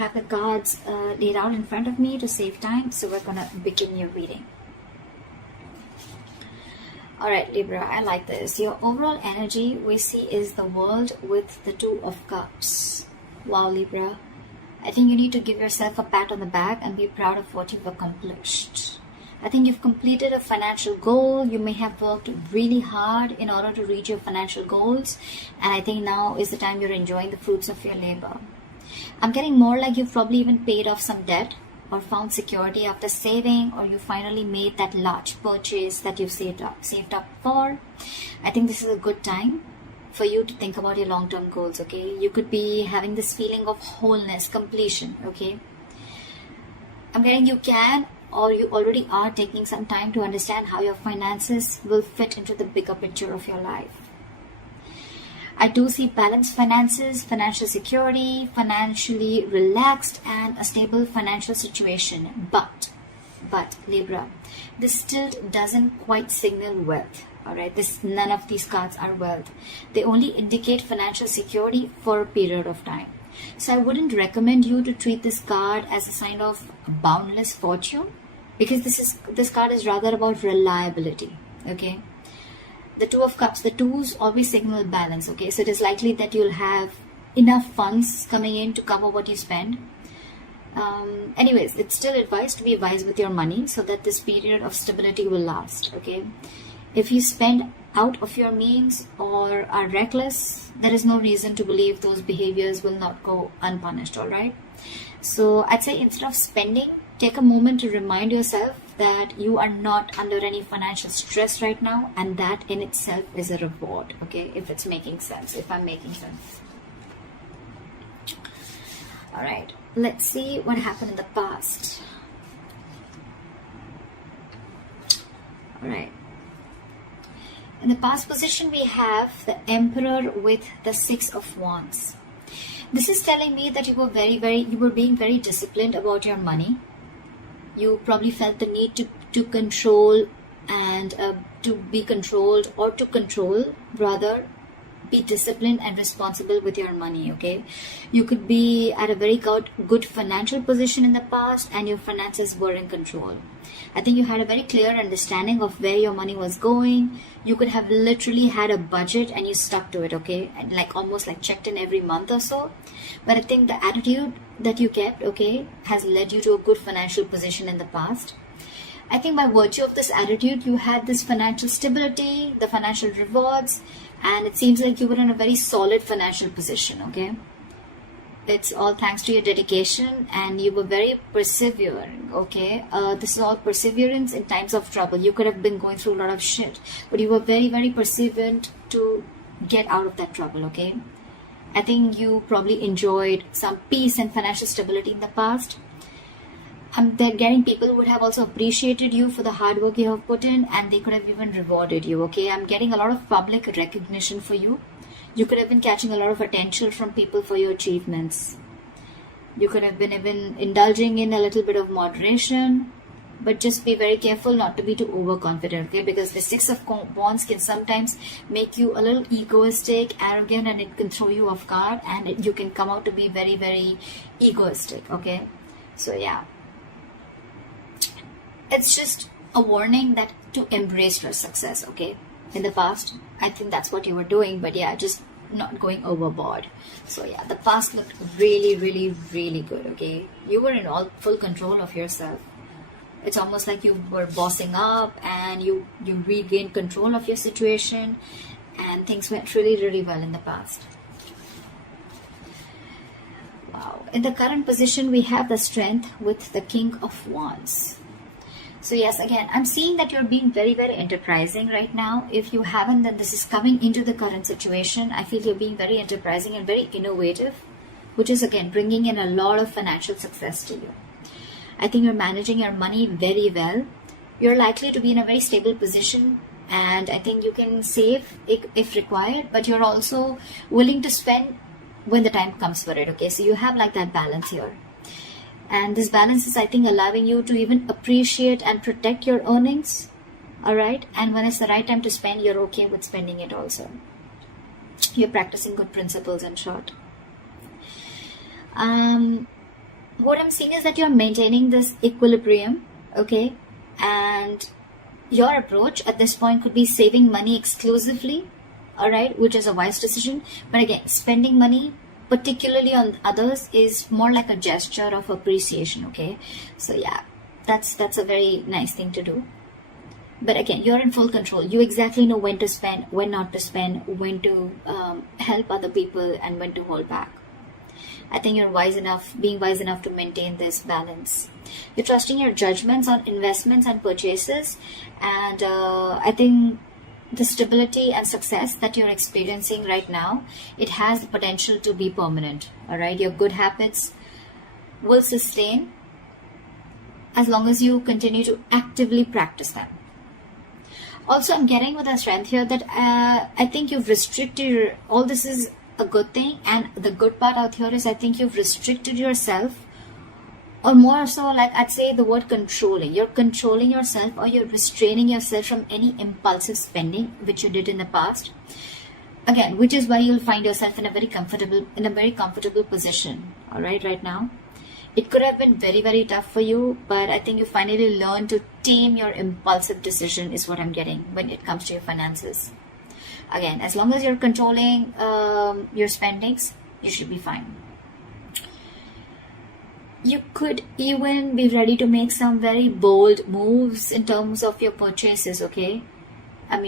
have the cards laid out in front of me to save time, so we're gonna begin your reading. Alright, Libra, I like this. Your overall energy we see is the world with the Two of Cups. Wow, Libra. I think you need to give yourself a pat on the back and be proud of what you've accomplished. I think you've completed a financial goal. You may have worked really hard in order to reach your financial goals. And I think now is the time you're enjoying the fruits of your labor. I'm getting more like you've probably even paid off some debt or found security after saving, or you finally made that large purchase that you've saved up for. I think this is a good time for you to think about your long-term goals, okay? You could be having this feeling of wholeness, completion, okay? I'm getting you can, or you already are taking some time to understand how your finances will fit into the bigger picture of your life. I do see balanced finances, financial security, financially relaxed, and a stable financial situation. But Libra, this still doesn't quite signal wealth. Alright, none of these cards are wealth. They only indicate financial security for a period of time. So I wouldn't recommend you to treat this card as a sign of boundless fortune, because this card is rather about reliability. Okay. The Two of Cups, the twos always signal balance, okay? So it is likely that you'll have enough funds coming in to cover what you spend. Anyways, it's still advised to be wise with your money so that this period of stability will last, okay? If you spend out of your means or are reckless, there is no reason to believe those behaviors will not go unpunished, all right? So I'd say instead of spending, take a moment to remind yourself that you are not under any financial stress right now, and that in itself is a reward, okay? If it's making sense, if I'm making sense. All right, let's see what happened in the past. All right. In the past position, we have the Emperor with the Six of Wands. This is telling me that you were being very disciplined about your money. You probably felt the need to control and to be controlled, or to control rather, be disciplined and responsible with your money, okay? You could be at a very good financial position in the past and your finances were in control. I think you had a very clear understanding of where your money was going. You could have literally had a budget and you stuck to it, okay? And almost checked in every month or so. But I think the attitude that you kept, okay, has led you to a good financial position in the past. I think by virtue of this attitude, you had this financial stability, the financial rewards, and it seems like you were in a very solid financial position, okay? It's all thanks to your dedication, and you were very persevering, okay? This is all perseverance in times of trouble. You could have been going through a lot of shit, but you were very, very perseverant to get out of that trouble, okay? I think you probably enjoyed some peace and financial stability in the past. They're getting people who would have also appreciated you for the hard work you have put in, and they could have even rewarded you, okay? I'm getting a lot of public recognition for you. You could have been catching a lot of attention from people for your achievements. You could have been even indulging in a little bit of moderation, but just be very careful not to be too overconfident, okay? Because the Six of Wands can sometimes make you a little egoistic, arrogant, and it can throw you off guard, and you can come out to be very, very egoistic, okay? So yeah. It's just a warning that to embrace your success, okay? In the past, I think that's what you were doing, but yeah, just not going overboard. So yeah, the past looked really, really, really good, okay? You were in full control of yourself. It's almost like you were bossing up and you regained control of your situation, and things went really, really well in the past. Wow. In the current position, we have the Strength with the King of Wands. So yes, again, I'm seeing that you're being very, very enterprising right now. If you haven't, then this is coming into the current situation. I feel you're being very enterprising and very innovative, which is again bringing in a lot of financial success to you. I think you're managing your money very well. You're likely to be in a very stable position, and I think you can save if required, but you're also willing to spend when the time comes for it, okay? So you have that balance here. And this balance is, I think, allowing you to even appreciate and protect your earnings, all right? And when it's the right time to spend, you're okay with spending it also. You're practicing good principles, in short. what I'm seeing is that you're maintaining this equilibrium, okay? And your approach at this point could be saving money exclusively, all right, which is a wise decision. But again, spending money, particularly on others, is more like a gesture of appreciation, okay? So yeah, that's a very nice thing to do. But again, you're in full control. You exactly know when to spend, when not to spend, when to help other people, and when to hold back. I think you're being wise enough to maintain this balance. You're trusting your judgments on investments and purchases. And I think the stability and success that you're experiencing right now, it has the potential to be permanent. All right. Your good habits will sustain as long as you continue to actively practice them. Also, I'm getting with a strength here that I think you've restricted all this is a good thing, and the good part out here is I think you've restricted yourself, or more so, like I'd say the word controlling. You're controlling yourself, or you're restraining yourself from any impulsive spending which you did in the past. Again, which is why you'll find yourself in a very comfortable position. All right now. It could have been very, very tough for you, but I think you finally learned to tame your impulsive decision is what I'm getting when it comes to your finances. Again, as long as you're controlling your spendings, you should be fine. You could even be ready to make some very bold moves in terms of your purchases, okay? I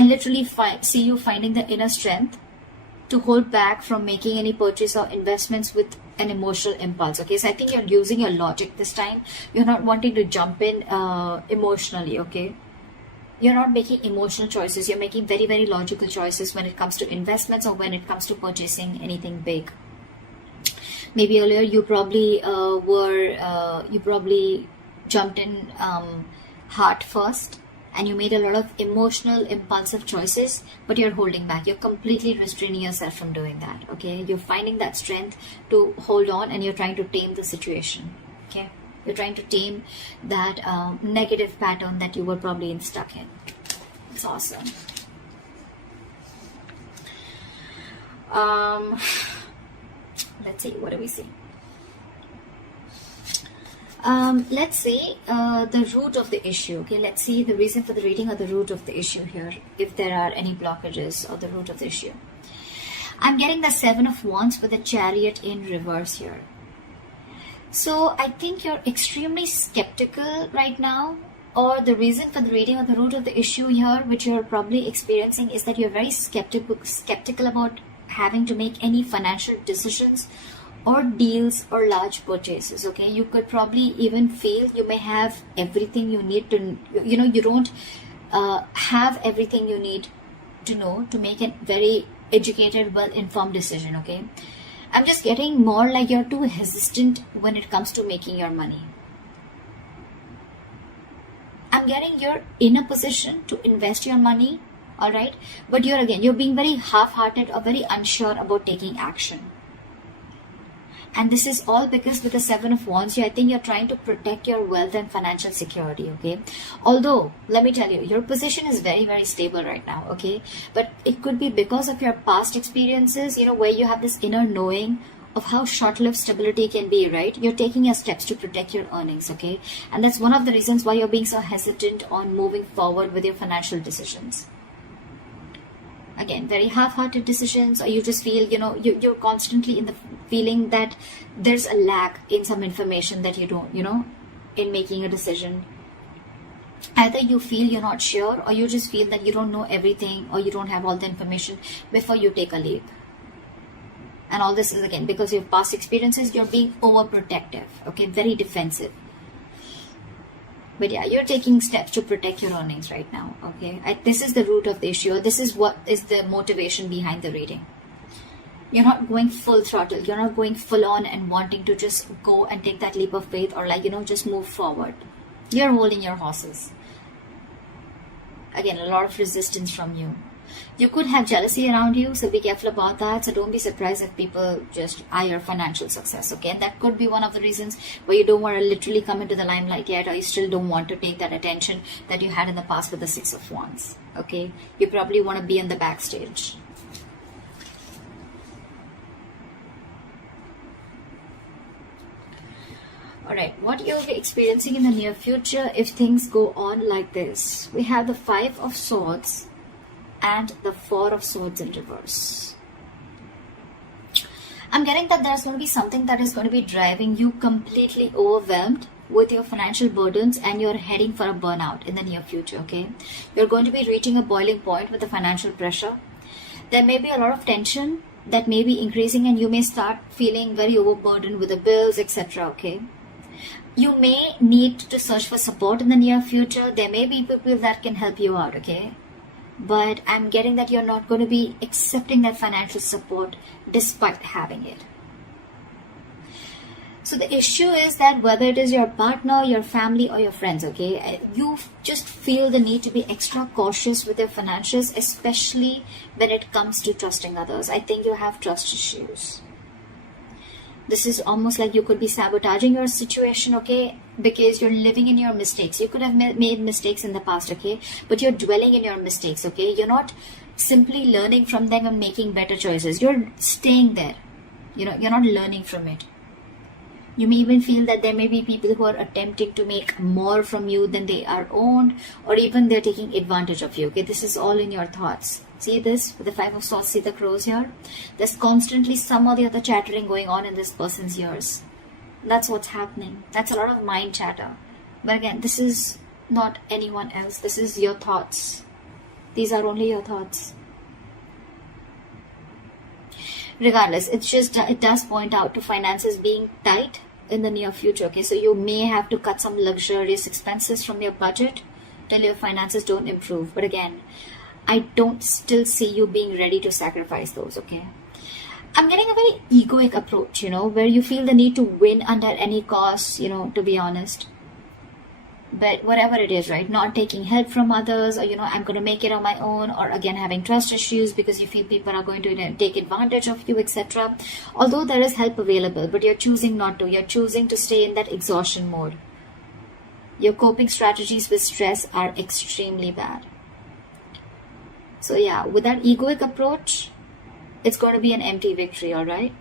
literally see you finding the inner strength to hold back from making any purchase or investments with an emotional impulse, okay? So I think you're using your logic this time. You're not wanting to jump in emotionally, okay? You're not making emotional choices. You're making very, very logical choices when it comes to investments or when it comes to purchasing anything big. Maybe earlier you probably jumped in heart first, and you made a lot of emotional, impulsive choices, but you're holding back. You're completely restraining yourself from doing that, okay? You're finding that strength to hold on, and you're trying to tame the situation, okay? You're trying to tame that negative pattern that you were probably stuck in. It's awesome. Let's see, what do we see? Let's see the root of the issue. Okay, let's see the reason for the reading or the root of the issue here, if there are any blockages or the root of the issue. I'm getting the 7 of Wands with the Chariot in reverse here. So I think you're extremely skeptical right now, or the reason for the reading or the root of the issue here, which you're probably experiencing, is that you're very skeptical about having to make any financial decisions or deals or large purchases, okay? You could probably even feel you may have everything you need to, you don't have everything you need to know to make a very educated, well-informed decision, okay? I'm just getting more like you're too hesitant when it comes to making your money. I'm getting you're in a position to invest your money, all right? But you're being very half-hearted or very unsure about taking action. And this is all because with the 7 of Wands here, I think you're trying to protect your wealth and financial security, okay? Although, let me tell you, your position is very, very stable right now, okay? But it could be because of your past experiences, where you have this inner knowing of how short-lived stability can be, right? You're taking your steps to protect your earnings, okay? And that's one of the reasons why you're being so hesitant on moving forward with your financial decisions. Again, very half-hearted decisions, or you just feel, you're constantly in the feeling that there's a lack in some information that you don't, in making a decision. Either you feel you're not sure, or you just feel that you don't know everything, or you don't have all the information before you take a leap. And all this is, again, because of your past experiences, you're being overprotective, okay, very defensive. But yeah, you're taking steps to protect your earnings right now, okay? This is the root of the issue. This is what is the motivation behind the reading. You're not going full throttle. You're not going full on and wanting to just go and take that leap of faith, or just move forward. You're holding your horses. Again, a lot of resistance from you. You could have jealousy around you, so be careful about that. So don't be surprised if people just eye your financial success, okay? And that could be one of the reasons why you don't want to literally come into the limelight yet, or you still don't want to take that attention that you had in the past with the 6 of Wands, okay? You probably want to be in the backstage. Alright, what you'll be experiencing in the near future if things go on like this. We have the 5 of Swords and the 4 of Swords in reverse. I'm getting that there's going to be something that is going to be driving you completely overwhelmed with your financial burdens, and you're heading for a burnout in the near future, okay? You're going to be reaching a boiling point with the financial pressure. There may be a lot of tension that may be increasing, and you may start feeling very overburdened with the bills, etc., okay? You may need to search for support in the near future. There may be people that can help you out, okay? But I'm getting that you're not going to be accepting that financial support despite having it. So the issue is that whether it is your partner, your family, or your friends, okay, you just feel the need to be extra cautious with your finances, especially when it comes to trusting others. I think you have trust issues. This is almost like you could be sabotaging your situation, okay, because you're living in your mistakes. You could have made mistakes in the past, okay, but you're dwelling in your mistakes, okay. You're not simply learning from them and making better choices. You're staying there. You know, you're not learning from it. You may even feel that there may be people who are attempting to make more from you than they are owned, or even they're taking advantage of you. Okay, this is all in your thoughts. See this with the 5 of Swords, see the crows here? There's constantly some or the other chattering going on in this person's ears. That's what's happening. That's a lot of mind chatter. But again, this is not anyone else. This is your thoughts. These are only your thoughts. Regardless, it does point out to finances being tight in the near future, okay? So you may have to cut some luxurious expenses from your budget till your finances don't improve. But again, I don't still see you being ready to sacrifice those, okay? I'm getting a very egoic approach, you know, where you feel the need to win under any cost, you know, to be honest. But whatever it is, right, not taking help from others, or, you know, I'm going to make it on my own, or again having trust issues because you feel people are going to, you know, take advantage of you, etc. Although there is help available, but you're choosing not to. You're choosing to stay in that exhaustion mode. Your coping strategies with stress are extremely bad. So yeah, with that egoic approach, it's going to be an empty victory, all right?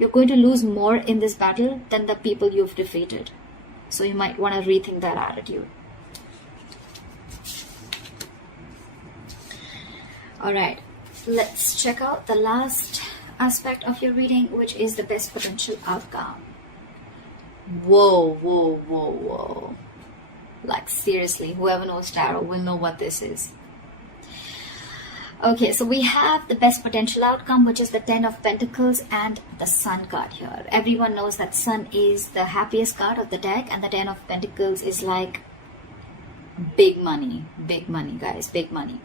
You're going to lose more in this battle than the people you've defeated. So you might want to rethink that attitude. Alright, let's check out the last aspect of your reading, which is the best potential outcome. Whoa, whoa, whoa, whoa. Like seriously, whoever knows tarot will know what this is. Okay, so we have the best potential outcome, which is the 10 of Pentacles and the Sun card here. Everyone knows that Sun is the happiest card of the deck, and the 10 of Pentacles is like big money, guys, big money.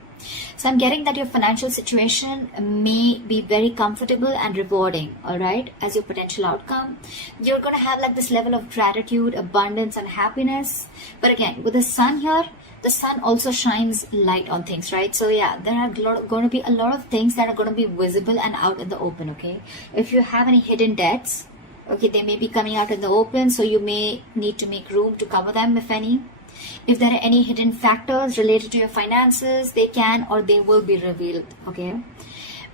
So I'm getting that your financial situation may be very comfortable and rewarding, all right, as your potential outcome. You're going to have like this level of gratitude, abundance, and happiness. But again, with the Sun here, the Sun also shines light on things, right? So yeah, there are going to be a lot of things that are going to be visible and out in the open, okay? If you have any hidden debts, okay, they may be coming out in the open, so you may need to make room to cover them, if any. If there are any hidden factors related to your finances, they can or they will be revealed, okay?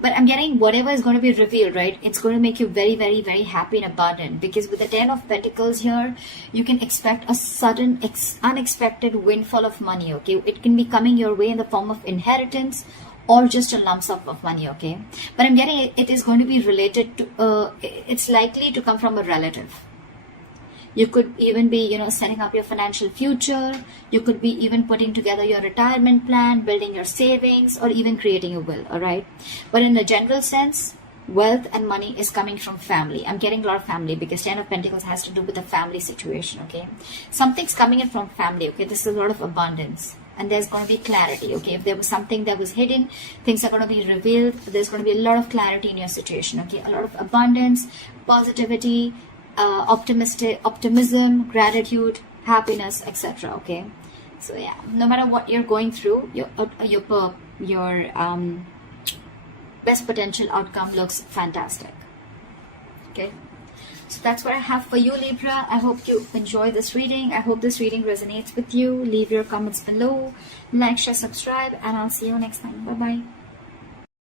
But I'm getting whatever is going to be revealed, right? It's going to make you very, very, very happy and abundant, because with the 10 of Pentacles here, you can expect a sudden, unexpected windfall of money, okay? It can be coming your way in the form of inheritance or just a lump sum of money, okay? But I'm getting it is going to be related to, it's likely to come from a relative. You could even be, you know, setting up your financial future. You could be even putting together your retirement plan, building your savings, or even creating a will, all right? But in a general sense, wealth and money is coming from family. I'm getting a lot of family because 10 of Pentacles has to do with the family situation, okay? Something's coming in from family, okay? This is a lot of abundance. And there's going to be clarity, okay? If there was something that was hidden, things are going to be revealed. There's going to be a lot of clarity in your situation, okay? A lot of abundance, positivity, optimism, gratitude, happiness, etc. Okay, so yeah, no matter what you're going through, your best potential outcome looks fantastic. Okay, so that's what I have for you, Libra. I hope you enjoy this reading. I hope this reading resonates with you. Leave your comments below, like, share, subscribe, and I'll see you next time. Bye bye.